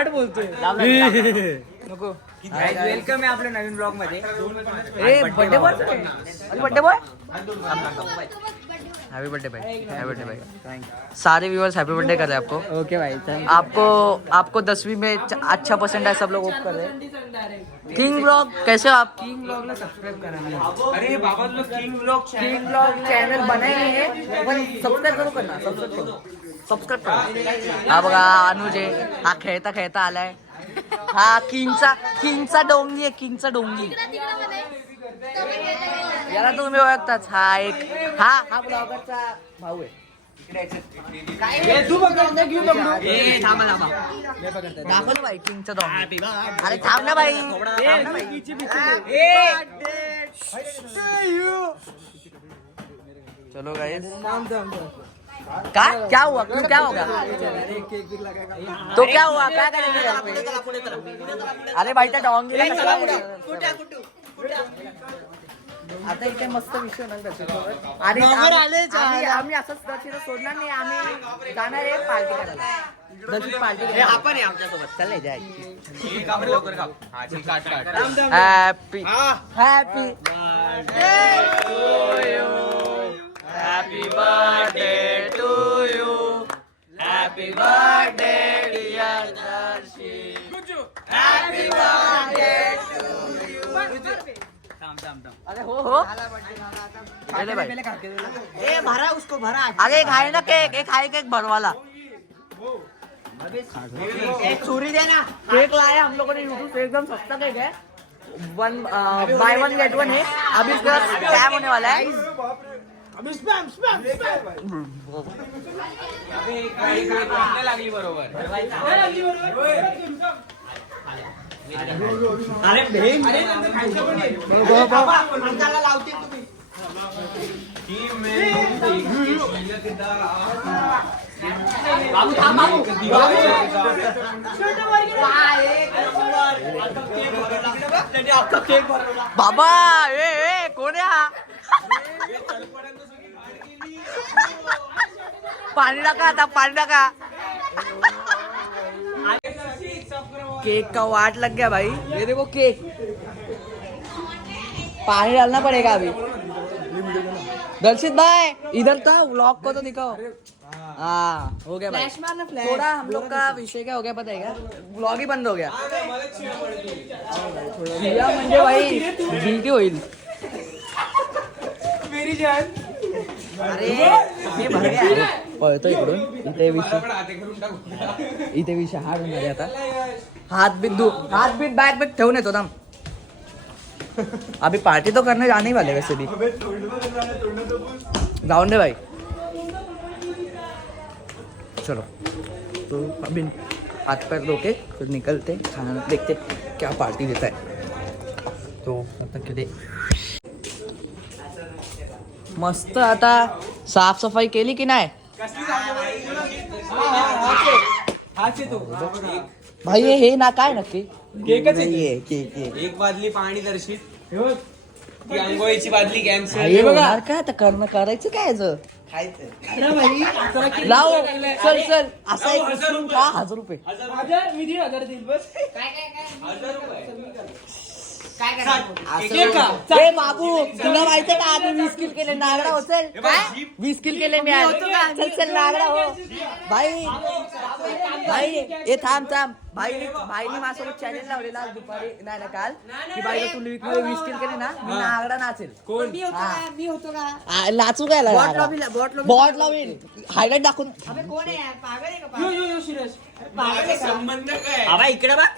Start बोलतोय नको. Welcome आहे आपल्या नवीन ब्लॉग मध्ये. Birthday boy, birthday boy, happy birthday भाई, हैप्पी बर्थडे भाई. सारे व्यूअर्स हैप्पी बर्थडे कर रहे हैं आपको. ओके भाई, आपको 10वीं में अच्छा परसेंट है, सब लोग होप कर रहे हैं. किंग ब्लॉग कैसे हो आप? किंग ब्लॉगला सबस्क्राइब करा. अरे बाबा लोग किंग ब्लॉग चॅनल बनाए पण सबस्क्राइब करू करना. सबस्क्राइब करा. हा बघा अनुज आहे, हा खेळता खेळता आलाय. हा किंगचा डोंगी आहे, किंगचा डोंगी. याला तुम्ही ओळखताच. हा ब्लॉगरचा भाऊ आहे. दाखव भाई किंगचा डोंगी. अरे थांब ना भाई. चलो गाइस. क्या हुआ? क्यों क्या होगा? तो क्या हुआ? क्या करेंगे? अरे भाई त्या डोंगीला आता इथे मस्त विषय होणार. आणि आम्ही असंच दर्शन सोडणार नाही. आम्ही जाणार आहे पार्टी करायला. दर्शन पार्टी आपण आहे आमच्यासोबत. चल जाय. Happy happy Happy birthday to you. Happy birthday dear Darshi. Happy birthday to you. अरे हो पहले भाई ए भरा उसको भरा. अरे एक आहे ना केक, केक भरवाला. एक चोरी देना. केक लाया हम लोगों ने यूट्यूब पे, एकदम सस्ता केक है. बाय वन गेट वन है. अभी इसका स्कैम होने वाला है. स्पॅम लागली बरोबर. लावते तुम्ही. बाबा ए कोण आहे हा? पाणी टाका आता, पाणी टाका. केक का वाट लग गया भाई. ये देखो केक. पानी डालना पड़ेगा अभी. दर्शित भाई इधर का व्लॉग को तो दिखाओ. हाँ हो गया भाई. थोड़ा हम लोग का विषय क्या हो गया पता है क्या? व्लॉग ही बंद हो गया. म्हणजे भाई गिल्टी होईल. मेरी जान. अरे हे भरगया पळतो इकडून. इथे विषय हाड होणार आहे आता. हाथ बीत बैग पे ठेवून येतो ना. अभी पार्टी तो करने जाने ही वाले वैसे भी. जाऊन दे भाई. चलो तो अभी हाथ पैर धो के फिर निकलते, खाना देखते क्या पार्टी देता है. तो मतलब के मस्त. आता साफसफाई केली की नाही भाई? हे ना काय नक्की केकच आहे. केक एक बादली पाणी दर्शित. आंघोळीची बादली कॅन्सल. बघा काय आता करायचं काय खायचं. लाव चल असा एक 1000 रुपये. 1000 दिल बस. काय बाबू तुला माहितीये का? आम्ही 20 किल केले. नागडा होचल काय? 20 किल केले मी. चल नागडा हो भाई. ए थांब भाईनी माझ्यासोबत चॅलेंज लावलेला दुपारी नाही काल की भाई तू 20 किल केले ना मी नागडा नाचेल. कोण मी होतो का? नाचू काय? बॉट लावीन हायलाइट दाखवून. कोण आहे? पागल आहे का? शिरज संबंध काय? इकडे बघ.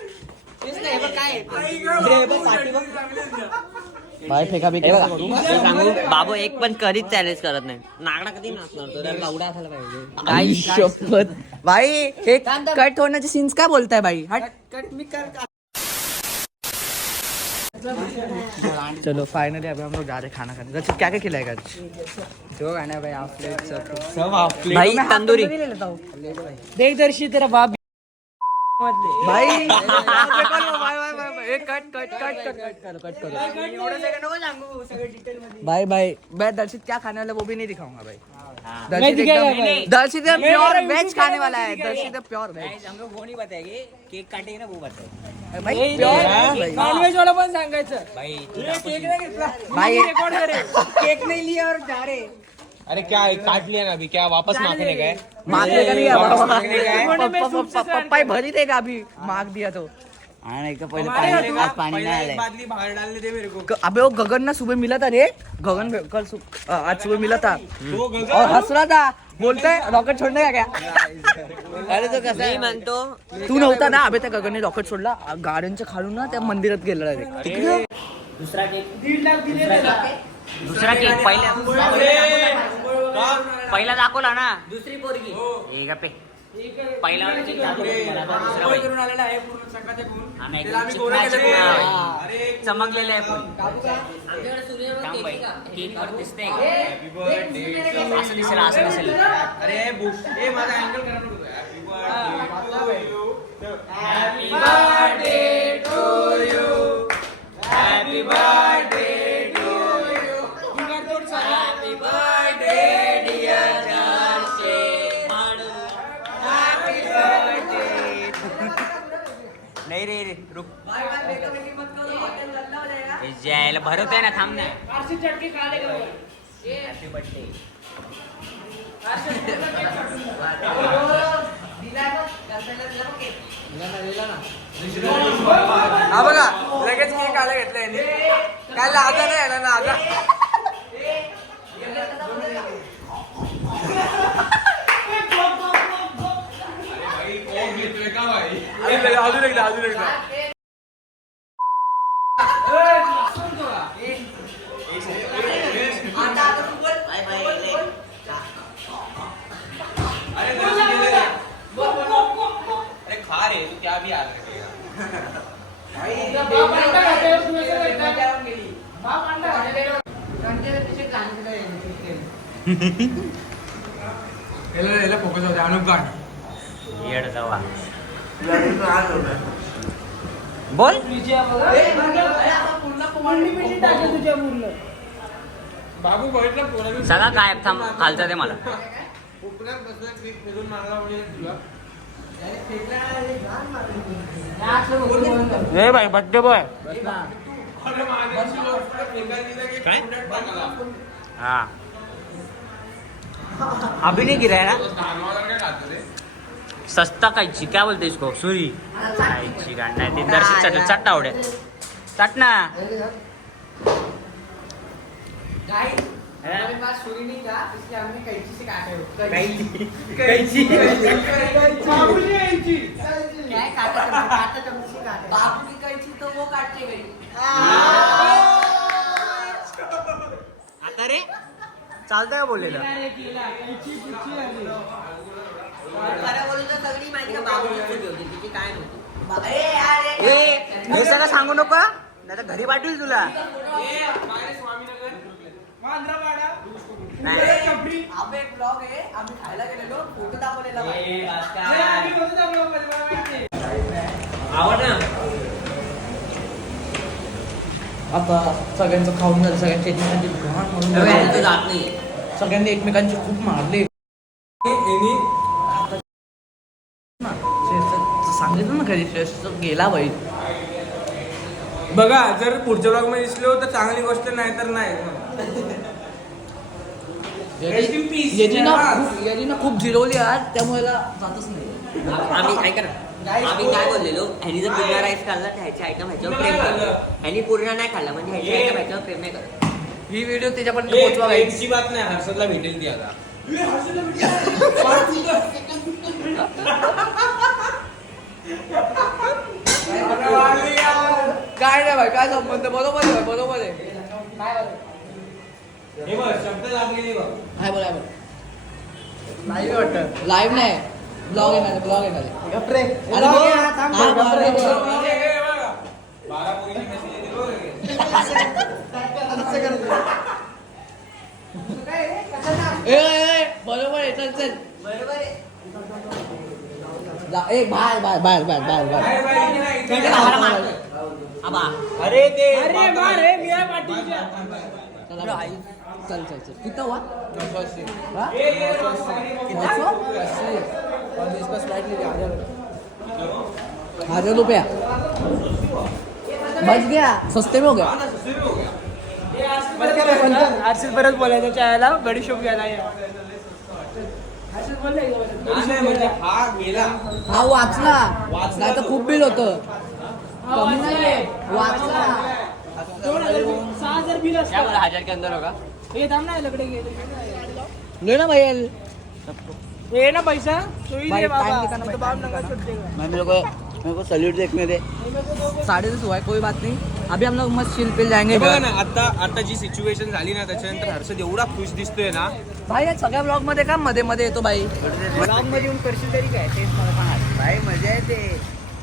भाई फेका बी सांगू बाबू एक पण कधीच चॅलेंज करत नाही. नागडा कधी नाचणार? लावडा झाला पाहिजे. काय शपथ भाई. हे कट होण्याचे सीन्स काय बोलताय भाई? हट कट मी कर. चलो फाइनली अभी हम लोग जा रहे खाना खाने. अच्छा क्या क्या खिलाएगा आज? जो खाना है भाई हाफ प्लेट सब भाई. तंदूरी देख दर्शी तेरा बाप भाई. एक कट करो भाई भाई मैं दर्शित क्या खाने वाला वो भी नहीं दिखाऊंगा भाई। दर्शित प्योर वेज खाने वाला है। दर्शित प्योर वेज। हम लोग वो नहीं बताएंगे, केक काटेंगे ना वो बताएंगे भाई प्योर नॉनव्हेज वाला पण सांगायचं भाई। केक नाही घेतला भाई रेकॉर्ड करे केक नहीं लिया और जा रहे अरे क्या काट लिया ना अभी, क्या वापस मांगने गए? मांगने का नहीं है पप्पा भरी देगा अभी मांग दिया तो। नहीं तो पहले पानी ना आले। बादली बाहर डालने दे मेरे को। अबे वो गगन ना सुबह मिला था रे। गगन कल आज सुबह मिला था और हंस रहा था, बोलते है रॉकेट छोड़ने का क्या? अरे तो कसं मी म्हणतो तू नव्हता ना अबे त्या गगनने रॉकेट सोडला गाड्यांच्या खालून ना त्या मंदिरात गेला डायरेक्ट। दुसरा केक 1.5 लाख दिले दुसरा केक पहिला दाखवला ना। दुसरी पोरगी हे गप्पे पहिला वाला केक दाखवला दुसरा बाई करून आलेला आहे पूर्ण सकाळच्या गुण हा नाही त्याला आम्ही गोरा केलं चमकलेला आहे पण थांब बाई केक वर दिसते असं दिसेल अरे बुश ए माझा अँगल करा नको। Happy birthday to you, happy birthday to you, happy birthday dear Jersey, happy birthday. नाही रे रुक जायला भरत आहे ना, थांब ना। आरसी चटके खा ले हॅपी बर्थडे। हा बघा लगेच केक आला घेतला यांनी, काय लाजा नाही याला लाजा। अजून एकदा अरे खा रे तू क्या भी याद रखेगा। याला फोकस होता अनुगाड येड जावा बोल। बाबू बघितलं पोराने सगळा काय थांब खालचा ते मला उपण्यात बसला क्लिक फिरून मारला म्हणजे तुला ए भाई बर्थडे बॉय काय हाँ अभी नहीं गिरा है ना। काय खातो रे सस्ता कैची क्या बोलते इसको सुरी कैची गांडा है दर्शित चट चट आवडे चट ना। हमारे पास छुरी नहीं था इसलिए हमने कैंची से काटे हो। कैची बाबूजी कैंची क्या काटा चमची से काटे। बाबू की कैंची तो वो काट के गई। आता रे चालतंय का बोललेलं कैंची पुच्छी आली सगळी माहिती का बाबूची होती तिची काय नव्हती। हे सगळं सांगू नको नाही तर घरी पाठवील तुला। आप एक ब्लॉग है आम्ही खायला गेलेलो फोटो दाखवलेला आवड ना आता सगळ्यांचं खाऊन झालं, सगळ्यांची एकमेकांची घाण म्हणून जात नाही सगळ्यांनी एकमेकांची खूप मारले। सांगितलं ना घरी श्रेष्ठ गेला बाई। बघा जर पुढच्या ब्लॉग मध्ये दिसलो तर चांगली गोष्ट नाही तर नाही। याची ना खूप जिरवली आज त्यामुळे जातच नाही। आम्ही ऐका ना आम्ही काय बोललेलो ह्यानी जर पूर्ण राईस खाल्ला तर ह्याचे आयटम ह्याच्यावर प्रेम कर। ह्यानी पूर्ण नाही खाल्ला म्हणजे ह्याचे आयटम ह्याच्यावर प्रेम नाही करत। ही व्हिडिओ त्याच्यापर्यंत पोहोचवा गाईस। ऐसी बात नाही, हर्षदला भेटेल ती आता। काय नाही भाई काय संबंध बरोबर आहे बरोबर आहे। हे बघ शब्द लागलेली बघ। हाय बोला लाईव्ह वाटतं लाईव्ह नाही ब्लॉग येणार गप्रे अरे बारा पोरीची मेसेज येते बघ। बरोबर आहे चल चल बरोबर आहे बाहेर बाहेर बाहेर बाहेर अरे ते चला भाई चल चल चल कितना हुआ 980 हाँ? 900? और इसका स्लाइड लेके 1000 रुपया बच गया सस्ते में हो गया हर्षित परत बोलायचं चायला बडीशोप घ्यायला या म्हणजे हा गेला हा वाचला नाही तर खूप बिल होतं कमी नाही वाचला 6,000 बिल असतं 1000 के अंदर होगा हे थांब ना लकडे गेले ले ना भैया हे ना पैसा तू ही भाई, दे बाबा time दिखाना तो भाई, बाप नका सुट्टे मेरे को सैल्यूट देखने दे 10:30 हुआ है कोई बात नहीं अभी हम लोग मस्त चिल पे जाएंगे बघा ना आता जी सिच्युएशन झाली ना त्याच्यानंतर हर्षद एवढा खुश दिसतोय ना भाई या सगळ्या ब्लॉग मध्ये का मध्ये मध्ये येतो भाई ब्लॉग मध्ये येऊन करशील तरी काय तेच मला सांगा भाई मजा येते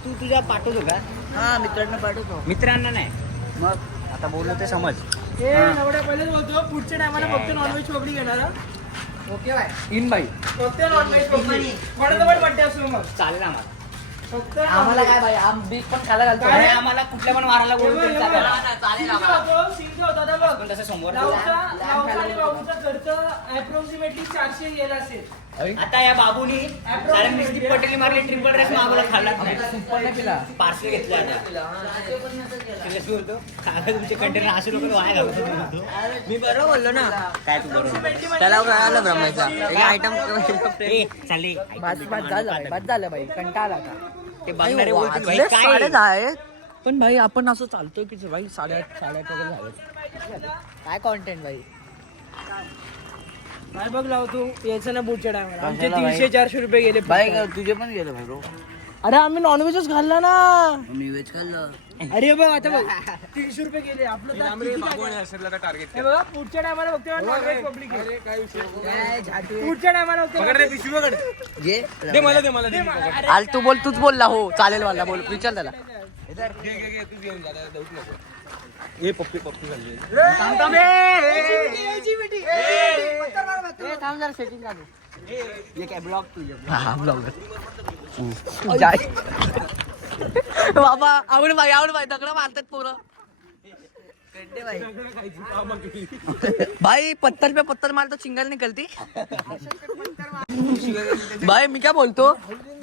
तू तुझ्या पाठवतो का हा मित्रांना पाठवतो मित्रांना नाही मग आता बोललो ते समज हे एवढ्या पहिलेच बोलतो पुढच्या टायमाला फक्त नॉनव्हेज पबडी घेणार हा? ओके बाय इन भाई फक्त नॉनव्हेज पबडी कोणाचा पण बड्डे असतो मग चालेल आम्हाला फक्त आम्हाला काय भाई आम बीक पण खायला घालतो काय? आम्हाला कुठल्या पण वाराला चालेल होता बघ तसं समोर लावचा आणि बाबूचा खर्च अप्रॉक्सिमेटली 400 गेला असेल आता या बाबूनी सारे मिस्टी पटेल मारली ट्रिपल रेस मागवला खाल्ला सुपर नाही पिला पार्सल घेतलं आता तुमचे कंटेनर असे लोक वाया घालतो मी बरोबर बोललो ना काय तू बरोबर त्याला काय आलं ब्रह्माचा आयटम चालले बस झालं भाई कंटाळा आता ते बघणारे बोलतील भाई वाजले काय 10:30 पण भाई आपण असं चालतोय की भाई 8:30 वगैरे झालं काय कॉन्टेंट भाई काय बघ लाव तू यायचं ना पुढच्या टायमाला आमचे कशाला भाई? 300-400 रुपये गेले भाई फक्त. तुझे पण गेलं भाई bro. अरे आम्ही नॉनव्हेजच खाल्ला ना मी व्हेज खाल्लं अरे बघ आता बघ 300 रुपये गेले आपलं तर किती बाबू काय? हर्षदला टार्गेट हे बघा पुढच्या टायमाला फक्त नॉनव्हेज पब्लिक अरे काय विषय पुढच्या टायमाला पकड रे पिशवी पकड घे दे मला दे आल तू बोल तूच बोलला हो चालेल मला बोल विचार त्याला घे तू घेऊन जा त्याला देऊच नको हे पप्पी झाली हा ब्लॉगर बाबा आवड भाई दगड मारतात पोरं भाई पत्थर पे पत्थर मारतो चिंगल निकलती भाई मी काय बोलतो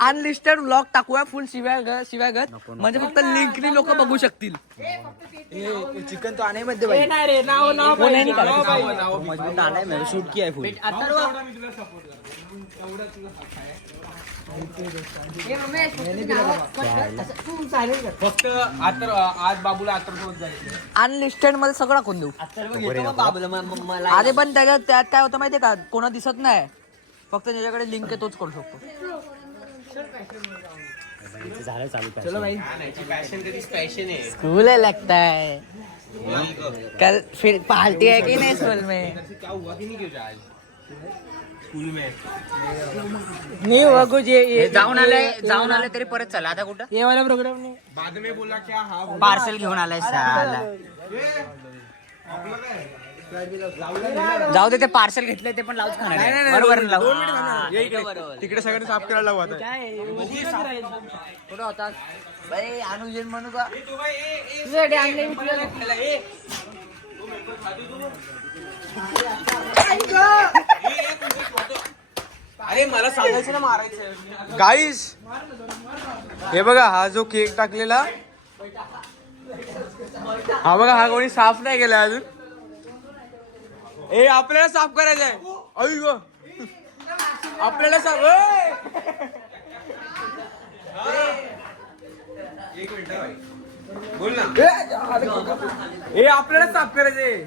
अनलिस्टेड व्लॉग टाकूया फुल शिव्यागत म्हणजे फक्त लिंकनी लोक बघू शकतील चिकन तो आणे मध्ये हे नाही रे नाव पाहिजे. शूट किया फुल फक्त आज बाबूला आतर जायचं अनलिस्टेड मध्ये सगळं कोण देऊ बाबूला अरे पण त्यात काय होतं माहितीये का कोणा दिसत नाही फक्त ज्याच्याकडे लिंक आहे तोच करू शकतो चलो भाई पॅशन कधी पॅशन आहे स्कूल है लगता है कल फिर पार्टी है कि नहीं स्कूल में क्या हुआ कि नहीं क्यों आज स्कूल में नाही हुआ कुछ ये जाऊन आले तरी परत चला आता कुठं ये वाला प्रोग्राम नहीं बाद में बोला क्या हा पार्सल घेऊन आलाय साला जाऊ दे ते पार्सल घेतलंय ते पण लावूच खाणार आहे. बरोबर ना लावू तिकडे सगळ्यांनी साफ करायला लावू आता काय कुठं होता भाई अनुजन म्हणू का तुझ्यासाठी आणले मी तुला अरे मला सांगायचं ना मारायचं गाईस हे बघा हा जो केक टाकलेला हा बघा हा कोणी साफ नाही केला अजून ए आपल्याला साफ करायचं आहे अय ग आपल्याला साफ एक मिनिट भाई बोल ना ए आपल्याला साफ करायचंय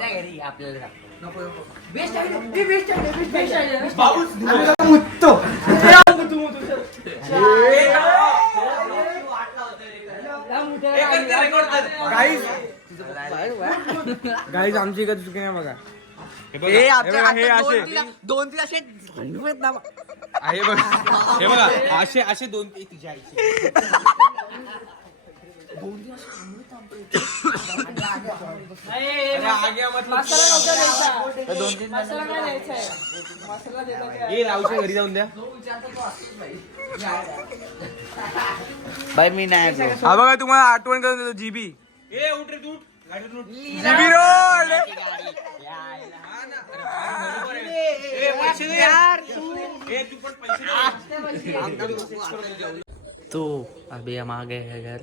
घरी आपल्याला गाईज आमची का चुकी नाही बघा हे बघा, हे असे दोन तीन असे हे बघा असे दोन तुझ्या आईचे मसाला नव्हता द्यायचा. मसाला काय द्यायचा आहे? मसाला देता काय? रावच्या घरी जाऊन द्या. बाई मी नाही हा बघा तुम्हाला आठवण करून देतो जीबी. GB road. तो अभी हम आ गए हैं घर.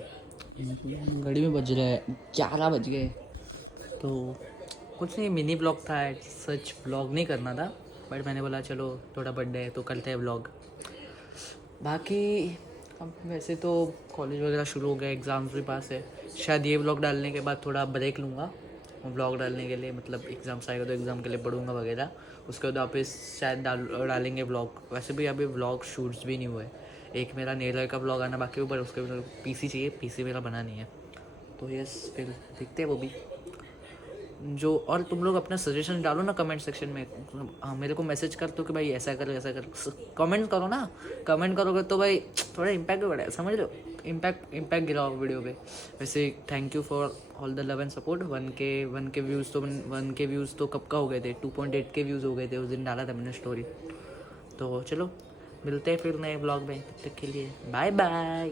घड़ी में बज रहे हैं 11 बज गए. तो कुछ नहीं, मिनी ब्लॉग था. सच ब्लॉग नहीं करना था, बट मैंने बोला चलो थोड़ा बर्थडे है तो करते हैं ब्लॉग. बाकी अब वैसे तो कॉलेज वगैरह शुरू हो गया, एग्ज़ाम्स भी पास है. शायद ये ब्लॉग डालने के बाद थोड़ा ब्रेक लूँगा ब्लॉग डालने के लिए. मतलब एग्ज़ाम्स आएगा तो एग्ज़ाम के लिए पढ़ूंगा वगैरह. उसके बाद वापस शायद डालेंगे ब्लॉग. वैसे भी अभी ब्लॉग शूट्स भी नहीं हुए. एक मेरा नेलर का ब्लॉग आना बाकी, ऊपर उसके पीसी चाहिए. पीसी मेरा बना नहीं है, तो यस फिर देखते हैं वो भी. जो और तुम लोग अपना सजेशन डालो ना कमेंट सेक्शन में. हाँ, मेरे को मैसेज कर दो कि भाई ऐसा कर ऐसा कर. कमेंट करो ना. कमेंट करोगे तो भाई थोड़ा इम्पैक्ट भी बढ़ेगा, समझ लो. इम्पैक्ट गिराओ वीडियो पे. वैसे thank you for all the love end support. 1K views तो कब का हो गए थे. 2.8K व्यूज़ हो गए थे. उस दिन डाला था मैंने स्टोरी. तो चलो मिलते हैं फिर नए ब्लॉग में. तब तक के लिए बाय बाय.